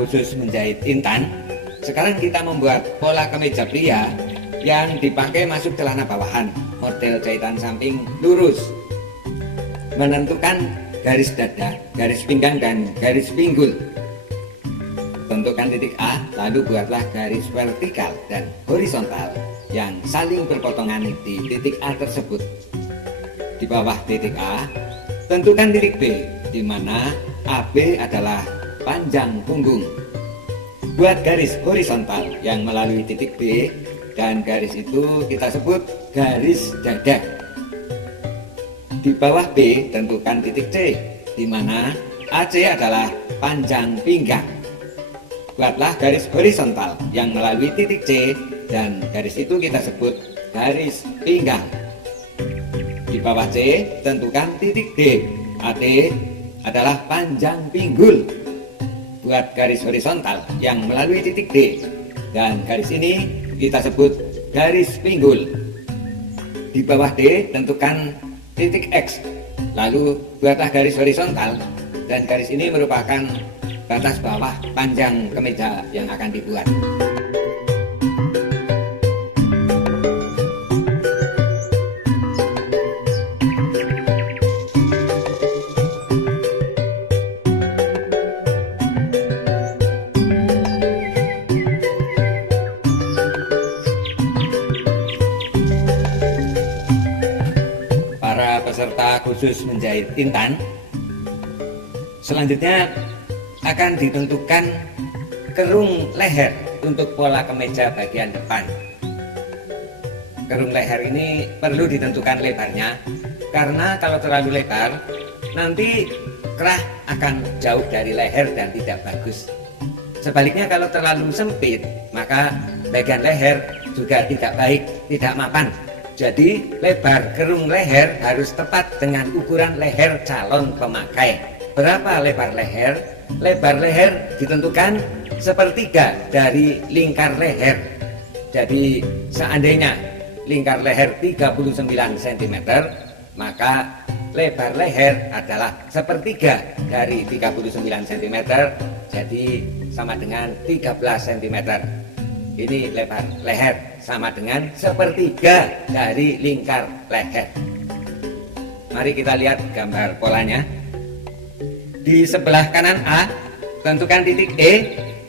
khusus menjahit intan. Sekarang kita membuat pola kemeja pria yang dipakai masuk celana bawahan, model jahitan samping lurus. Menentukan garis dada, garis pinggang, dan garis pinggul. Tentukan titik A, lalu buatlah garis vertikal dan horizontal yang saling berpotongan di titik A tersebut. Di bawah titik A, tentukan titik B, di mana AB adalah panjang punggung. Buat garis horizontal yang melalui titik B, dan garis itu kita sebut garis dada. Di bawah B, tentukan titik C, di mana AC adalah panjang pinggang. Buatlah garis horizontal yang melalui titik C, dan garis itu kita sebut garis pinggang. Di bawah C, tentukan titik D. AT adalah panjang pinggul. Buat garis horizontal yang melalui titik D, dan garis ini kita sebut garis pinggul. Di bawah D, tentukan titik X. Lalu buatlah garis horizontal, dan garis ini merupakan batas bawah panjang kemeja yang akan dibuat. Para peserta khusus menjahit intan, selanjutnya akan ditentukan kerung leher untuk pola kemeja bagian depan. Kerung leher ini perlu ditentukan lebarnya, karena kalau terlalu lebar nanti kerah akan jauh dari leher dan tidak bagus. Sebaliknya kalau terlalu sempit, maka bagian leher juga tidak baik, tidak mapan. Jadi lebar kerung leher harus tepat dengan ukuran leher calon pemakai. Berapa lebar leher? Lebar leher ditentukan sepertiga dari lingkar leher. Jadi seandainya lingkar leher 39 cm, maka lebar leher adalah sepertiga dari 39 cm, jadi sama dengan 13 cm. Ini lebar leher sama dengan sepertiga dari lingkar leher. Mari kita lihat gambar polanya. Di sebelah kanan A, tentukan titik E,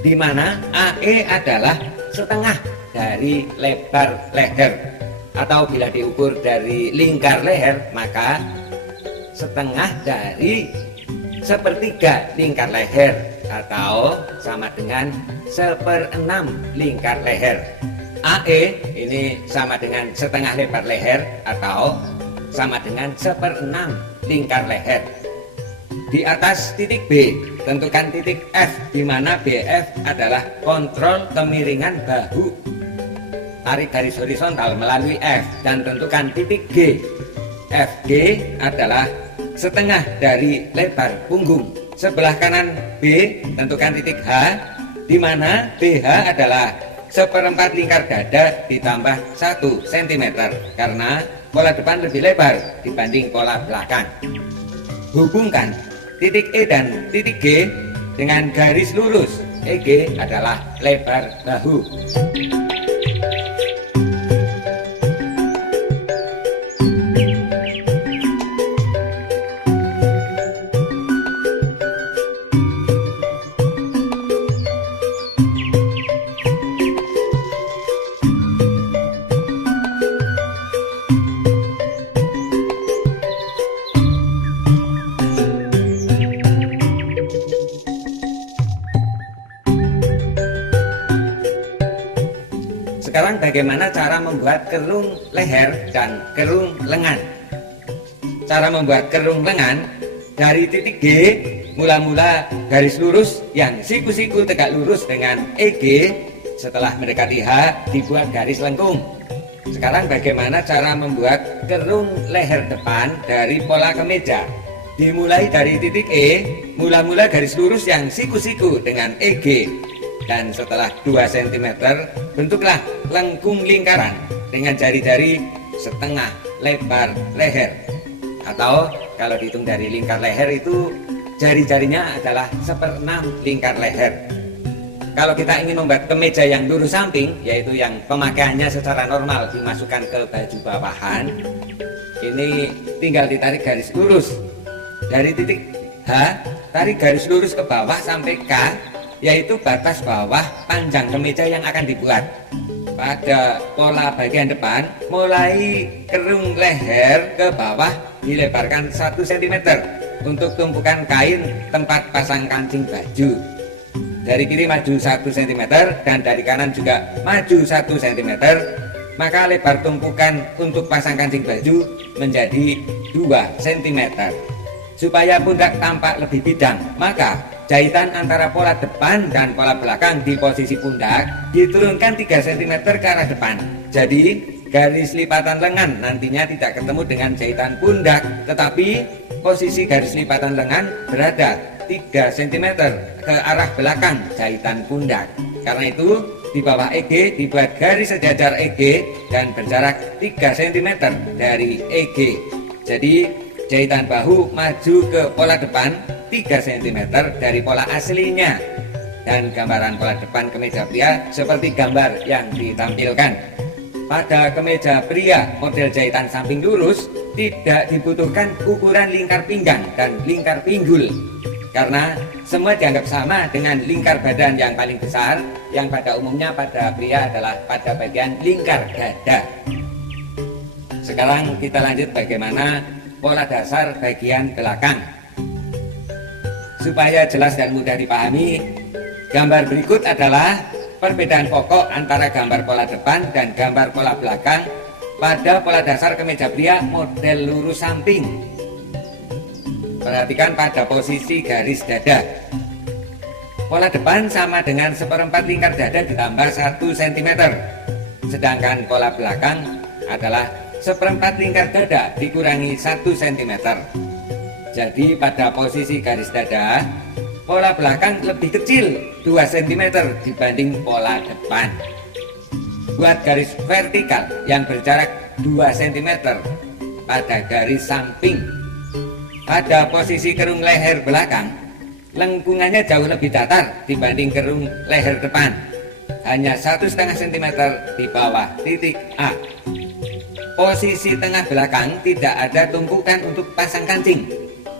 di mana AE adalah setengah dari lebar leher. Atau bila diukur dari lingkar leher, maka setengah dari sepertiga lingkar leher, atau sama dengan 1/6 lingkar leher. AE ini sama dengan setengah lebar leher, atau sama dengan 1/6 lingkar leher. Di atas titik B, tentukan titik F, di mana BF adalah kontrol kemiringan bahu. Tarik garis horizontal melalui F dan tentukan titik G. FG adalah setengah dari lebar punggung. Sebelah kanan B, tentukan titik H, di mana BH adalah 1/4 lingkar dada ditambah 1 cm, karena pola depan lebih lebar dibanding pola belakang. Hubungkan titik E dan titik G dengan garis lurus. EG adalah lebar bahu. Sekarang bagaimana cara membuat kerung leher dan kerung lengan? Cara membuat kerung lengan, dari titik G, mula-mula garis lurus yang siku-siku tegak lurus dengan EG. Setelah mendekati H, dibuat garis lengkung. Sekarang bagaimana cara membuat kerung leher depan dari pola kemeja? Dimulai dari titik E, mula-mula garis lurus yang siku-siku dengan EG. Dan setelah 2 cm, bentuklah lengkung lingkaran dengan jari-jari setengah lebar leher. Atau kalau dihitung dari lingkar leher itu jari-jarinya adalah 1/6 lingkar leher. kalau kita ingin membuat kemeja yang lurus samping, yaitu yang pemakaiannya secara normal dimasukkan ke baju bawahan, ini tinggal ditarik garis lurus dari titik H, tarik garis lurus ke bawah sampai K, yaitu batas bawah panjang kemeja yang akan dibuat. Pada pola bagian depan, mulai kerung leher ke bawah dilebarkan 1 cm untuk tumpukan kain tempat pasang kancing baju. Dari kiri maju 1 cm dan dari kanan juga maju 1 cm, maka lebar tumpukan untuk pasang kancing baju menjadi 2 cm. Supaya pundak tampak lebih bidang, maka jahitan antara pola depan dan pola belakang di posisi pundak diturunkan 3 cm ke arah depan. Jadi garis lipatan lengan nantinya tidak ketemu dengan jahitan pundak, tetapi posisi garis lipatan lengan berada 3 cm ke arah belakang jahitan pundak. Karena itu di bawah EG dibuat garis sejajar EG dan berjarak 3 cm dari EG. Jadi jahitan bahu maju ke pola depan 3 cm dari pola aslinya. Dan gambaran pola depan kemeja pria seperti gambar yang ditampilkan. Pada kemeja pria model jahitan samping lurus tidak dibutuhkan ukuran lingkar pinggang dan lingkar pinggul, karena semua dianggap sama dengan lingkar badan yang paling besar, yang pada umumnya pada pria adalah pada bagian lingkar dada. Sekarang kita lanjut bagaimana pola dasar bagian belakang. Supaya jelas dan mudah dipahami, gambar berikut adalah perbedaan pokok antara gambar pola depan dan gambar pola belakang pada pola dasar kemeja pria model lurus samping. Perhatikan pada posisi garis dada. Pola depan sama dengan 1/4 lingkar dada ditambah 1 cm. Sedangkan pola belakang adalah 1/4 lingkar dada dikurangi 1 cm. Jadi pada posisi garis dada, pola belakang lebih kecil 2 cm dibanding pola depan. Buat garis vertikal yang berjarak 2 cm pada garis samping. Pada posisi kerung leher belakang, lengkungannya jauh lebih datar dibanding kerung leher depan, hanya 1,5 cm di bawah titik A. Posisi tengah belakang tidak ada tumpukan untuk pasang kancing,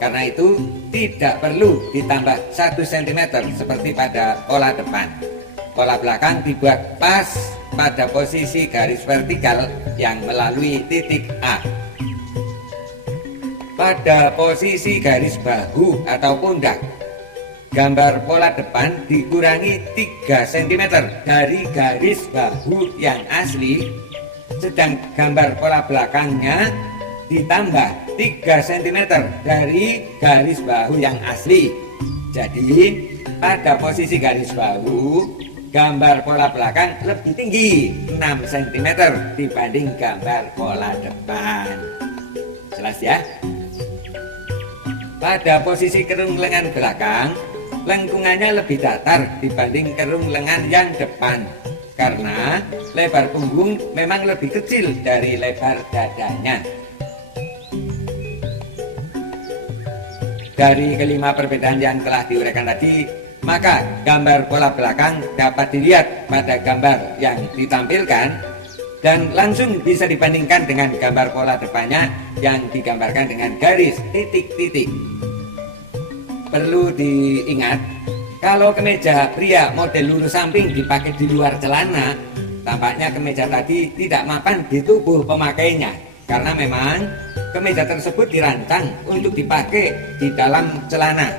karena itu tidak perlu ditambah 1 cm seperti pada pola depan. Pola belakang dibuat pas pada posisi garis vertikal yang melalui titik A. Pada posisi garis bahu atau pundak, gambar pola depan dikurangi 3 cm dari garis bahu yang asli, sedang gambar pola belakangnya ditambah 3 cm dari garis bahu yang asli. Jadi pada posisi garis bahu, gambar pola belakang lebih tinggi 6 cm dibanding gambar pola depan. Jelas ya? Pada posisi kerung lengan belakang, lengkungannya lebih datar dibanding kerung lengan yang depan, karena lebar punggung memang lebih kecil dari lebar dadanya. Dari kelima perbedaan yang telah diuraikan tadi, maka gambar pola belakang dapat dilihat pada gambar yang ditampilkan dan langsung bisa dibandingkan dengan gambar pola depannya yang digambarkan dengan garis titik-titik. Perlu diingat, kalau kemeja pria model lurus samping dipakai di luar celana, tampaknya kemeja tadi tidak mapan di tubuh pemakainya, karena memang kemeja tersebut dirancang untuk dipakai di dalam celana.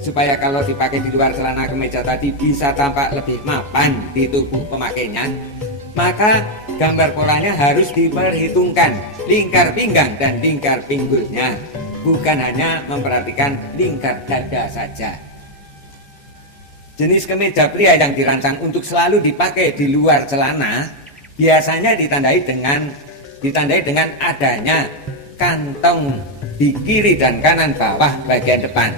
Supaya kalau dipakai di luar celana kemeja tadi bisa tampak lebih mapan di tubuh pemakainya, maka gambar polanya harus diperhitungkan lingkar pinggang dan lingkar pinggulnya, bukan hanya memperhatikan lingkar dada saja. Jenis kemeja pria yang dirancang untuk selalu dipakai di luar celana biasanya ditandai dengan adanya kantong di kiri dan kanan bawah bagian depan.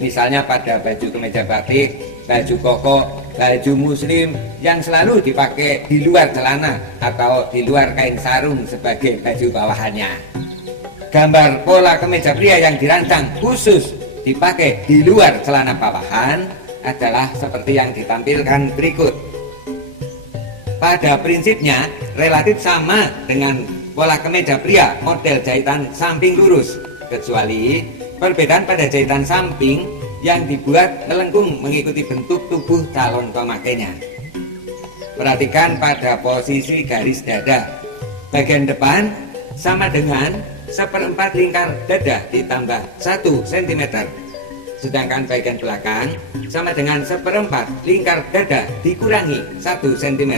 Misalnya pada baju kemeja batik, baju koko, baju muslim yang selalu dipakai di luar celana atau di luar kain sarung sebagai baju bawahannya. Gambar pola kemeja pria yang dirancang khusus dipakai di luar celana bawahan adalah seperti yang ditampilkan berikut. Pada prinsipnya relatif sama dengan pola kemeja pria model jahitan samping lurus, kecuali perbedaan pada jahitan samping yang dibuat melengkung mengikuti bentuk tubuh calon pemakainya. Perhatikan pada posisi garis dada. Bagian depan sama dengan 1/4 lingkar dada ditambah 1 cm. Sedangkan bagian belakang sama dengan 1/4 lingkar dada dikurangi 1 cm.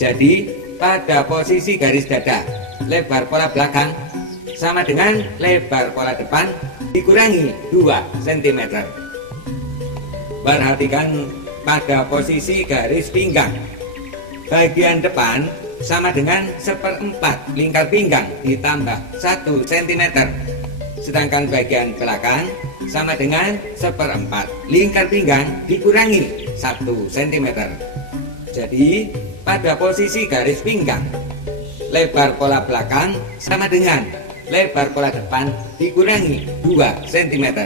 Jadi pada posisi garis dada, lebar pola belakang sama dengan lebar pola depan dikurangi 2 cm. Perhatikan pada posisi garis pinggang. Bagian depan sama dengan 1/4 lingkar pinggang ditambah 1 cm. Sedangkan bagian belakang sama dengan 1/4 lingkar pinggang dikurangi 1 cm. Jadi pada posisi garis pinggang, lebar pola belakang sama dengan lebar pola depan dikurangi 2 cm.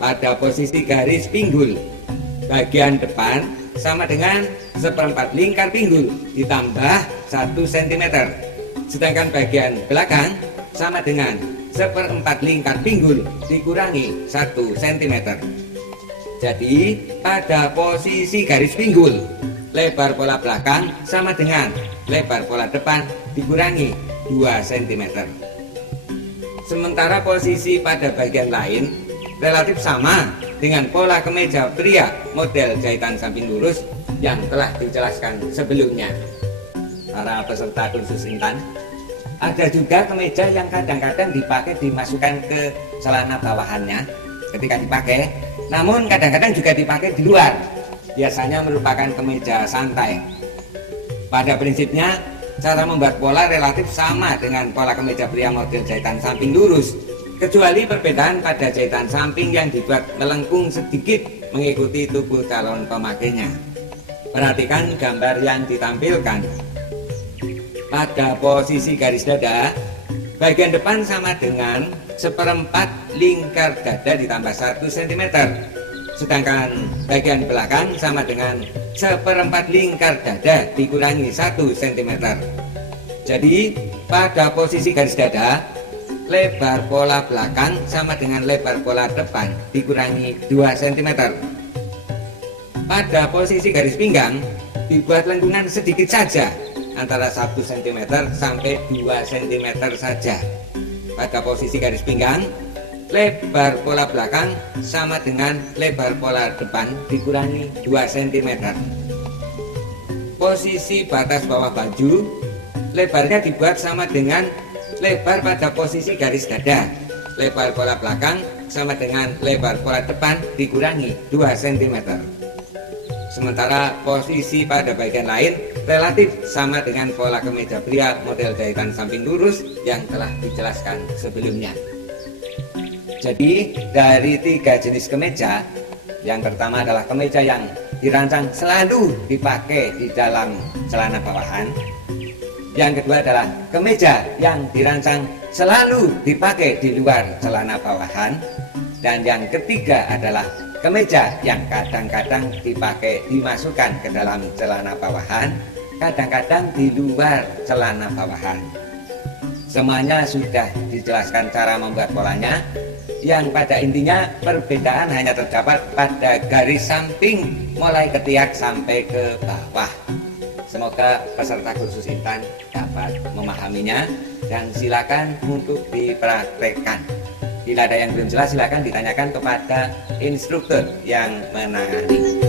Pada posisi garis pinggul, bagian depan sama dengan 1/4 lingkar pinggul ditambah 1 cm. Sedangkan bagian belakang sama dengan 1/4 lingkar pinggul dikurangi 1 cm. Jadi pada posisi garis pinggul, lebar pola belakang sama dengan lebar pola depan dikurangi 2 cm. Sementara posisi pada bagian lain relatif sama dengan pola kemeja pria model jahitan samping lurus yang telah dijelaskan sebelumnya. Para peserta kursus intan, ada juga kemeja yang kadang-kadang dipakai dimasukkan ke celana bawahannya ketika dipakai, namun kadang-kadang juga dipakai di luar. Biasanya merupakan kemeja santai. Pada prinsipnya, cara membuat pola relatif sama dengan pola kemeja pria model jahitan samping lurus, kecuali perbedaan pada jahitan samping yang dibuat melengkung sedikit mengikuti tubuh calon pemakainya. Perhatikan gambar yang ditampilkan. Pada posisi garis dada, bagian depan sama dengan 1/4 lingkar dada ditambah 1 cm. Sedangkan bagian belakang sama dengan 1/4 lingkar dada dikurangi 1 cm. Jadi pada posisi garis dada, lebar pola belakang sama dengan lebar pola depan dikurangi 2 cm. Pada posisi garis pinggang dibuat lengkungan sedikit saja, antara 1 cm sampai 2 cm saja. Pada posisi garis pinggang, lebar pola belakang sama dengan lebar pola depan dikurangi 2 cm. Posisi batas bawah baju, lebarnya dibuat sama dengan lebar pada posisi garis dada. Lebar pola belakang sama dengan lebar pola depan dikurangi 2 cm. Sementara posisi pada bagian lain relatif sama dengan pola kemeja pria model jahitan samping lurus yang telah dijelaskan sebelumnya. Jadi dari 3 jenis kemeja, yang pertama adalah kemeja yang dirancang selalu dipakai di dalam celana bawahan. Yang kedua adalah kemeja yang dirancang selalu dipakai di luar celana bawahan. Dan yang ketiga adalah kemeja yang kadang-kadang dimasukkan ke dalam celana bawahan, kadang-kadang di luar celana bawahan. Semuanya sudah dijelaskan cara membuat polanya, yang pada intinya perbedaan hanya terdapat pada garis samping mulai ketiak sampai ke bawah. Semoga peserta kursus intan dapat memahaminya dan silakan untuk dipraktekkan. Bila ada yang belum jelas silakan ditanyakan kepada instruktur yang menangani.